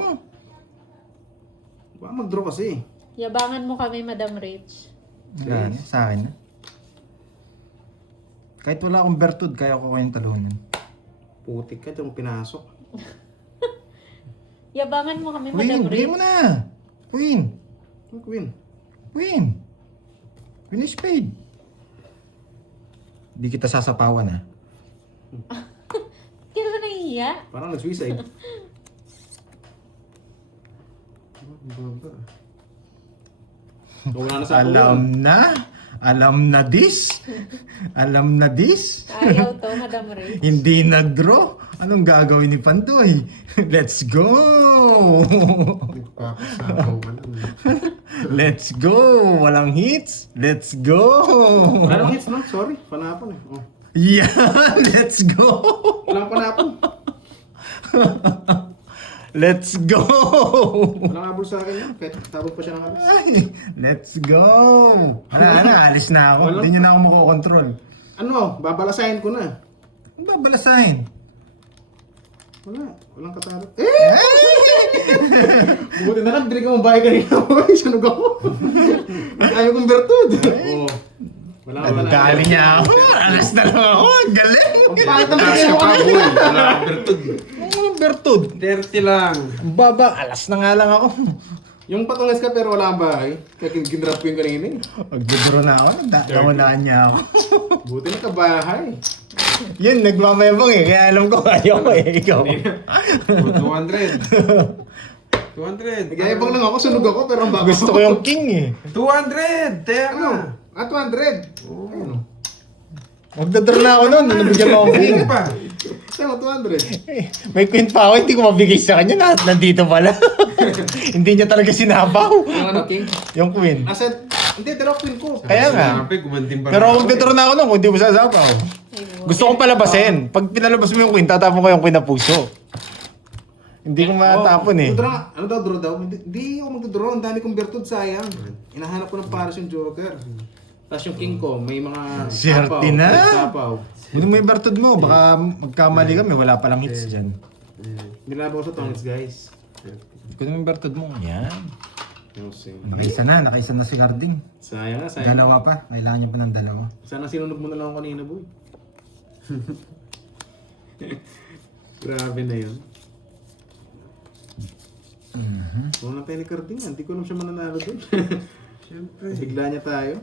Baka mag-draw kasi. Yabangan mo kami, Madam Rich. Wala na, sa akin na. Kahit wala akong bertud, kaya ko kayong talunan. Putik ka dyan pinasok. Yabangan mo kami, Queen, Madam bigay Rich. mo na. Queen. Mag-win. Queen. Queen is spade. Di kita sasapawan ha. Hindi ka ba nahihiya? Parang nag-suicide. Baba. Wala na sa ako. Alam na this. Alam na this. Ayaw to, Madam Ray. Hindi nag-draw. Anong gagawin ni Pandoy? Let's go! Nagpapasabaw ka lang. Let's go! Walang hits. Let's go! Wala namang hits, no? Sorry. Panapon eh. Oh. Yeah! Let's go! Walang panapon. Let's go! Walang abol sa akin yan. Kahit tabog pa siya ng abos. Ay, let's go! Alis na ako. Hindi nyo na ako makokontrol. Ano? Babalasahin ko na. Ano ba balasahin? Wala. Walang katalo. Buti na lang, binigyan mo bahay kanina. Uy, sanog ako. Ayaw kong bertud. Oo. Wala. Nagkali niya ako. Alas na lang ako. Ang galing! Ang pangit ang Taas bigay ka mo pa, kanina. boy. Wala kang bertud. Anong bertud? 30 lang. Ang baba, alas na nga lang ako. Yung patungas ka pero wala kang bahay. Kaya ginrap ko yung kanina eh. Magdodoro na ako. Nagdakawalaan niya ako. Buti na kabahay. Yun, nagmamayabang eh. Kaya alam ko, ayaw ko eh. Ikaw. Oh, 200. 200. Nag-aibang lang ako, sunog ako pero ang baka Gusto ko yung king eh. 200! Teka Ano? ka. 200. Oo. Ayun. Magdodoro na ako noon. Nabigyan mo akong king. Hindi pa. Sa'yo, 200. Eh, may queen pa ako. Hindi ko mabigay sa kanya. Nandito pala. Hindi niya talaga sinabaw. Yung ano, king? Yung queen. Nasa, hindi, dalawa queen ko. Kaya nga. Sinabi, gumanting pa Pero na ako magdodoro na ako noon kung hindi mo sasabaw. Gusto kong palabasin. Pag pinalabas mo yung queen, tatapon ko yung queen na puso. Hindi ko matapon eh. Ano daw, draw daw? Hindi ako magdodraw. Ang dami kong bertud, sayang. Hinahanap ko ng pares yung joker. Tapos yung king ko, may mga Swerte na. sapaw. Ano mo yung bertud mo? Baka magkamali kami. Wala palang hits dyan. Nilabaw sa tongits, guys. Kung yung bertud mo, yan. Yung sing. Nakaisa na si Carding. Sayang na, sayang. Dalawa pa. Kailangan niya pa ng dalawa. Sana sinunod mo na lang ako kanina, boy. Grabe na yun. Wala na penny carding, hindi ko alam siya mananalo dun. Siyempre. Bigla niya tayo.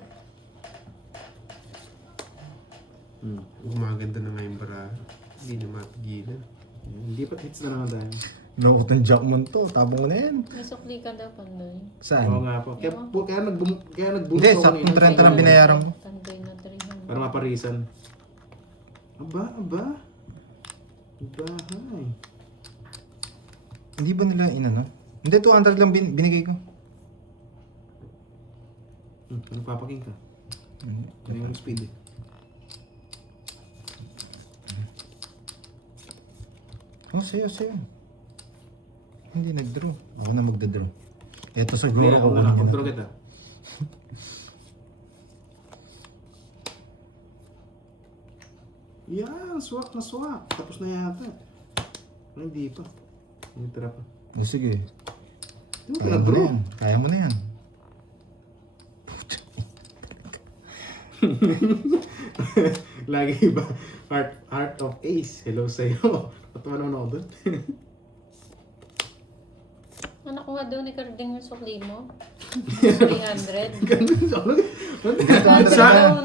Gumaganda na nga yung bara. Hindi na matigilan. Hindi pa hits na naman tayo. Loko ng Jackman to. Tabong mo na yan. May sukli ka daw, Pandoy. Oo Saan? nga po. Kaya nagbunot Hindi, ako saktong 30 lang binayaran mo. Pandoy na 300. Para maparisan. Aba. Bahay. Hindi ba nila inano? Hindi, 200 lang binigay ko. Nagpapaking ka. Ano yung speed eh. Oh, sa'yo. Hindi nag-draw. Ako na magda-draw. Eto siguro Hindi, ako na lang. Pag-draw kita. Yan, swak na swak. Tapos na yata. Ay, hindi pa. Hindi tira pa. Oh, sige. Hindi mo Kaya mo na pinag-draw. yan. Kaya mo na yan. Lagi ba? Heart of Ace. Hello sa'yo. Patuwa naman ako doon. Ano ko nga daw ni Carding yung sukli mo? 300.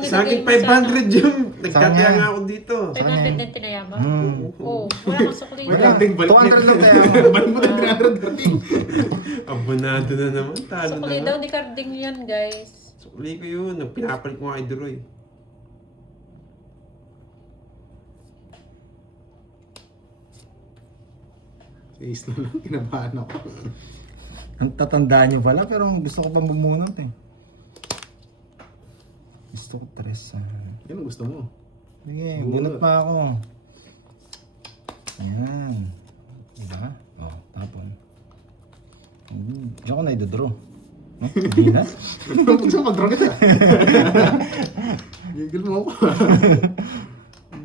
Sa akin 500 yung nagkataya nga ako dito. 500 din tinayabang? Hmm. Oo. Wala kang sukli May mo. carding balik. 200 lang kaya mo. Balik mo tayo 300 carding. Abonado na naman. Talo na Sukli nga. daw ni Carding yan, guys. Sukli ko yun. Pinapalit ko nga kay Duroy. Ace na lang. Kinabahan ako. Ang tatandaan niyo pala, pero gusto ko pang bumunot eh. Gusto ko 3. Yan ang gusto mo. Sige, Bunot. bunot pa ako. Ayan. Diba? Oh, tapon. Diyan ko na i-draw. No? Hindi na. Huwag sa mag-draw kita. Gigil mo ako.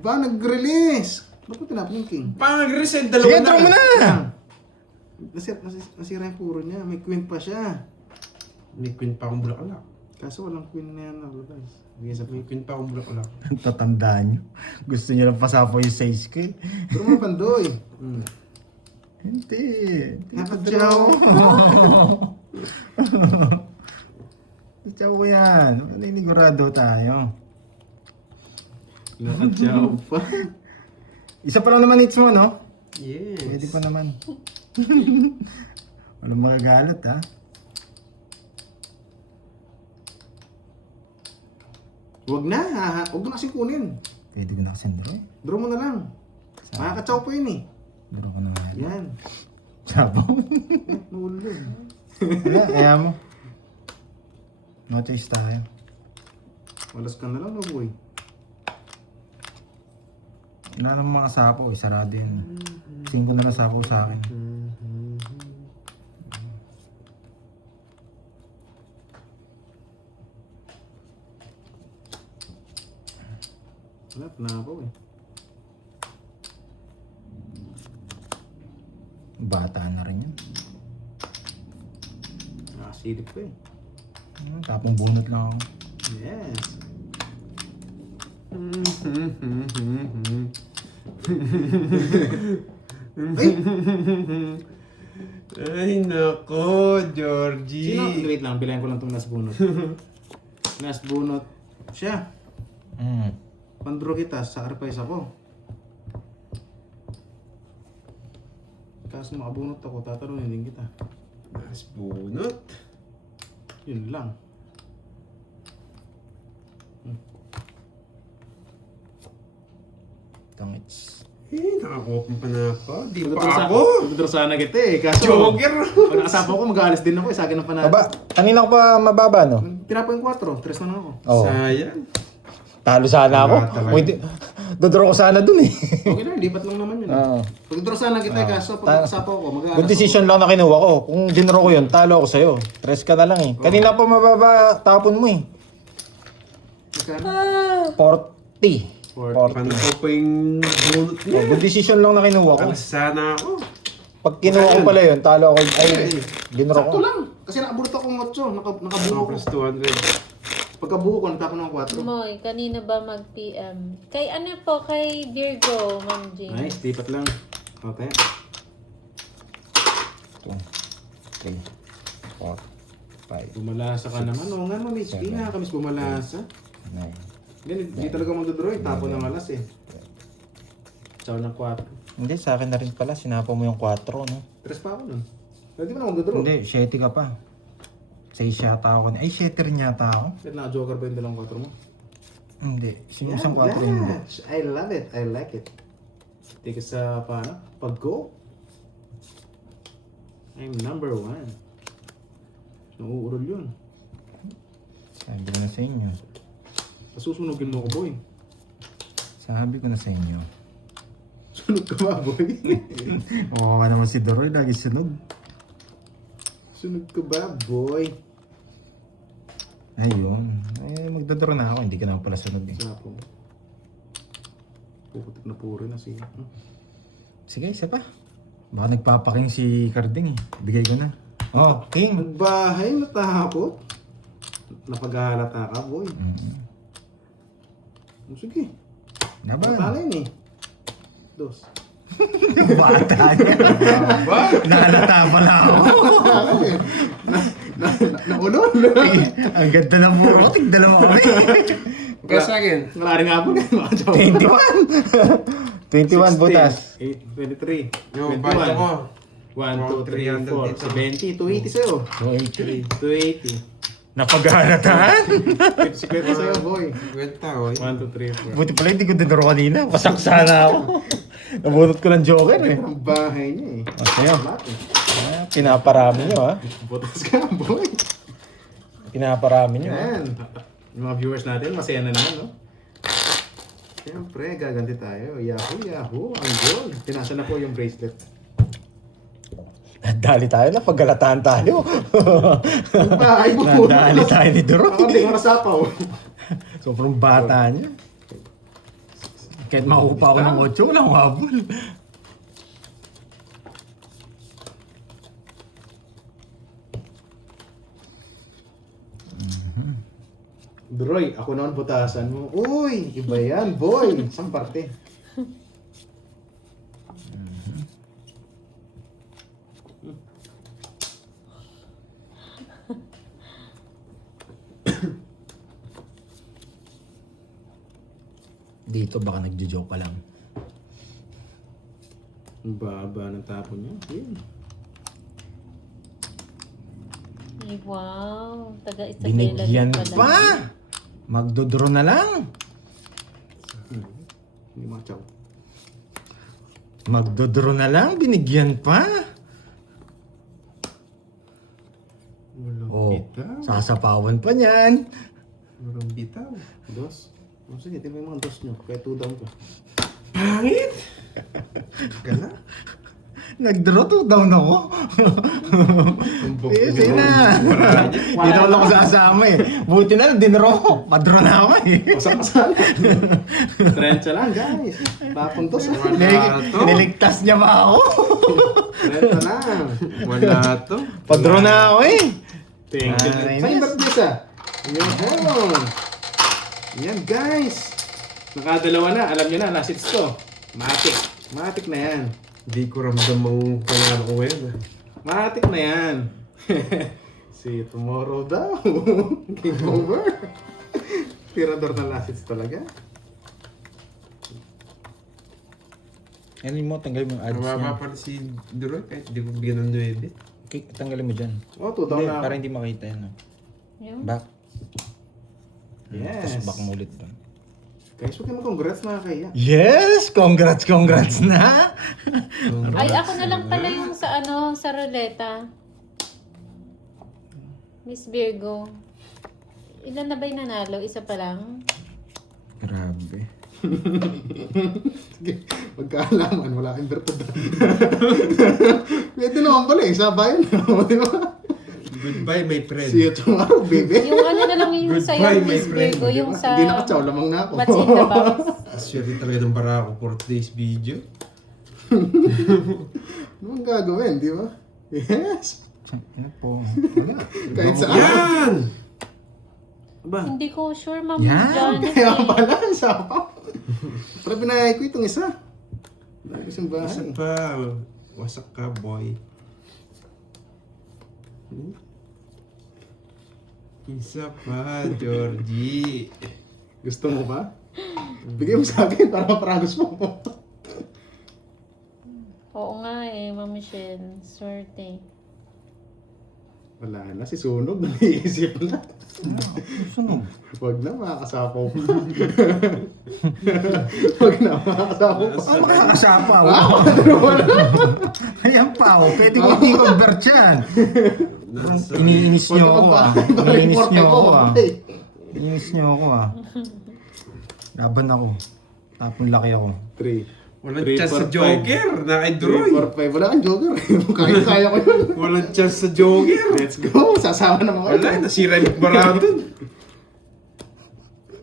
Ba, nag-release. Ba't mo tinapon yung king? Pang-resend, Sige, dalawa draw mo na! Nasira yung puro niya. May queen pa siya. May queen pa akong bulaklak. Kaso walang queen na yan ako, guys. Bigyan sa May queen pa akong bulaklak. Ang tatandaan niyo. Gusto niyo lang pasapo yung 6K. Pero mga pandoy. Hindi. Nakadyaw. Ciao ko yan. Naninigurado tayo. Nakadyaw pa. Isa pa lang naman hits mo, no? Yes. Pwede pa naman. Walang magagalot, ha? Huwag na, huwag mo na kasing kunin. Pwede ko na kasi draw eh. Draw mo na lang. Makakatsaw po yun eh. Draw ko na nga. Yan. Sabaw. Nulo. Wala, kaya mo. No choice tayo. Walas ka na lang, no boy. Wala namang mga sapaw eh, sarado yun. 5 na lang sapaw sa akin. Wala, panapaw eh. Bata na rin yun. Nakasilip ko eh. Tapong bunot lang ako. Yes. Ay, nako, Georgie. Sino? Wait lang, bilayan ko lang itong nasbunot. Nasbunot. Siya. Pandro kita, sacrifice ako. Kaso makabunot ako, tatalunin din kita. Mas bunot. Yun lang. Tangits. Nakakuha pa na ako. Di Magdodro pa sa- ako. magdodro sana kita eh. Kaso, Joker. pag nakasapaw ko, mag-aalis din ako eh. Sa akin ang panalo. Aba, kanina ko pa mababa, no? Tinapo yung 4, 3 na lang ako. Oo. Sayang. Talo sana ako. Wala talaga. O, hindi. Dodraw ko sana dun eh. Okay lang, lipat lang naman yun. Oo. Pag-draw sana kita eh, kaso pag nakasapaw ko, mag-aalis Good decision lang na kinuha ko. Kung dinro ko yun, talo ako sa'yo. Tres ka na lang eh. Kanina pa mababa, tapon mo eh. Magkano? 40. 40. Paano ko pa yung bunot Oh, niya? good decision lang na kinuha ko. Alas sana ako. Pag kinuha ko pala yun, talo ako. Ay, ginro ko. Sakto lang. Kasi nakaburot ako ng 8, nakabuo ko. Plus 200. Pagkabuo ko, natapon ng 4. Moy, kanina ba mag-PM? Kay ano po, kay Virgo, Ma'am Jean. Nice, lipat lang. Okay. 2, 3, 4, 5, Bumalasa ka naman. Oo nga, Ma'am HP nga kami bumalasa. 9. Hindi talaga magdodrow eh. Tapo ng alas eh. Tsaw ng 4. Hindi, sa akin na rin pala. Sinapa mo yung 4, no? 3 pa ako nun. Pwede mo na magdodrow. Hindi, 7 ka pa. 6 yata ako. Ay, 7 rin yata ako. Ba't naka-joker ba yung dalang 4 mo? Hindi, sinusang 4 yun. Yes. I love it. I like it. Take us sa paano? Pag-go. I'm number 1. Nauurol yun. Sabi ko na sa inyo. Pasusunugin mo ko, boy. Sabi ko na sa inyo. Sunog ka ba, boy? Oo naman si Doroy, lagi sunog. Sunog ka ba, boy? Ayun. Ay, magdodoro na ako. Hindi ka naman pala sunog eh. Sapo. Puputik na puro na siya. Sige, isa pa. Baka nagpapaking si Carding eh. Bigay ko na. Oh, King. Nagbahay, natakot. Napaghahalata ka, boy. Sige. Laban. Bata yun eh. 2. Bata niya. Nalata pala ako. Naunol. Ang ganda ng muro. Tignan mo kami. Kaya sa akin. Wala rin nga po. 21. 21 butas. 23. Yung budget ko. 1, 2, 3, 4, 300 70, 280 sa'yo. 23. 280. Napaghalatan. 50 sa'yo, boy. Kwenta, oy. 1, 2, 3, 4. Buti pala hindi ko dinuro kanina. Pasak sana ako. Nabunot ko ng joker eh. Ang bahay niya eh. O sa'yo. Lahat eh. Ah, pinaparami nyo ha. Butas ka, boy. Pinaparami nyo ha. Yan. Yung mga viewers natin, masaya na naman, no? Siyempre, gaganti tayo. Yahoo, Yahoo. Ang goal. Tinasa na po yung bracelet. Nadali tayo na paggalataan tayo. Ang bahay mo. Nadali tayo ni Doroy. Ako hindi ko nasapaw. Sobrang bata niya. Kahit makupa ako ng 8, wala akong habol. Droy, ako naman butasan mo. Uy, iba yan, boy. Isang parte. Dito baka nagjo-joke ka lang. Ang baba ng tapo niya. Yun. Ay, wow. Taga Isabela Binigyan din pala. pa. Magdodraw na lang. Hindi machaw. Magdodraw na lang. Binigyan pa. Walang Oh, bitaw. sasapawan pa niyan. Walang bitaw. Dos? O sige, di ba yung mga dos nyo? Kaya 2 down ka. Pangit! Gala. Nag-draw to down ako. Ang bok Sige na. Wala niya. Hindi na ako sasama eh. Buti na lang, dinraw ko. Padraw na ako eh. Pasang-pasang. Trencha lang, guys. Tapon dos. Wala to. Niligtas niya ba ako? Trencha lang. Wala to. Padraw na ako eh. Thank you. Ay, Saan yung nice. birthday sa? Yun. Yan, guys. Nakadalawa na. Alam nyo na, last hits to. Matik. Matik na yan. Hindi ko ramdam ang panalo ko ngayon. Matik na yan. See you tomorrow daw. Game over. Tirador na last hits talaga. Ano mo, tanggalin mo yung ads Mababa niya. pa rin si Duroy kahit hindi ko bigyan ng 9. Okay, tanggalin mo dyan. Oh, 2 down Hindi, na. para hindi makita yan. No? Yung? Back. Yes. Tapos back mo ulit doon. Guys, huwag kayo mag-congrats na kaya. Yes! Congrats na! Ay, ako na lang pala yung sa ano, sa ruleta. Miss Virgo. Ilan na ba yung nanalo? Isa pa lang? Grabe. Sige, magkaalaman, wala kang bertud. Pwede naman pala eh, sabayan na. Di ba? Goodbye, my friend. See you tomorrow, baby. Yung ano na lang yung Goodbye, sa'yo, my Miss friend. Virgo. Yung sa Hindi nakatsaw, lamang na ako. What's in the box. Swerte talaga ng Barako for today's video. Ano ang gagawin, di ba? Yes. Ano po? Wala. Kahit saan. Yan! Ba? Hindi ko sure, Ma'am Yan. Janet. Kaya eh. pala, sapaw. Pero binayay ko itong isa. Dahil ko siyang Wasak bahay. pa. Wasak ka, boy. Isa pa, Georgie. Gusto mo ba? Bigay mo sa akin para maparagos mo. Oo nga eh, Ma'am Michelle. Swerte. Wala na, si Sunog, nag-iisip na. Sunog. Wag na, makakasapaw pa. Wag na, makakasapaw pa. Ah, makakasapaw. Wala. Ayan pa, oh. Pwede ko i-convert yan. Nasa... Iniinis niyo ako ah. Iniinis niyo ako ah. Okay. Iniinis niyo ako ah. Laban ako. Tapon laki ako. 3. Walang chance sa Joker na kay Duroy. 3, 4, 5. Wala kang joker. Kaya ko yun. Walang chance sa Joker. Let's go. Sasama naman kayo. Wala, nasira yung Baradon.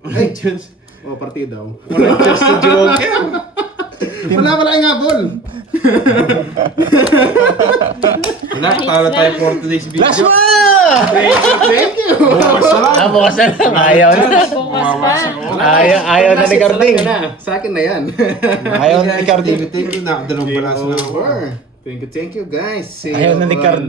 Ay, chance. O, partida. Walang chance sa Joker. Wala kang habol. Wala, talo tayo for today's video. Last one! Thank you. Bukas na lang. Ah, bukas na lang. Ayaw na. Bukas pa. Ayaw na ni Carding. Sa akin na yan. Ayaw na ni Carding. Thank you, nakadalawang Game balaso na ako. over. Thank you, guys. See Ayaw you na ni on Carding.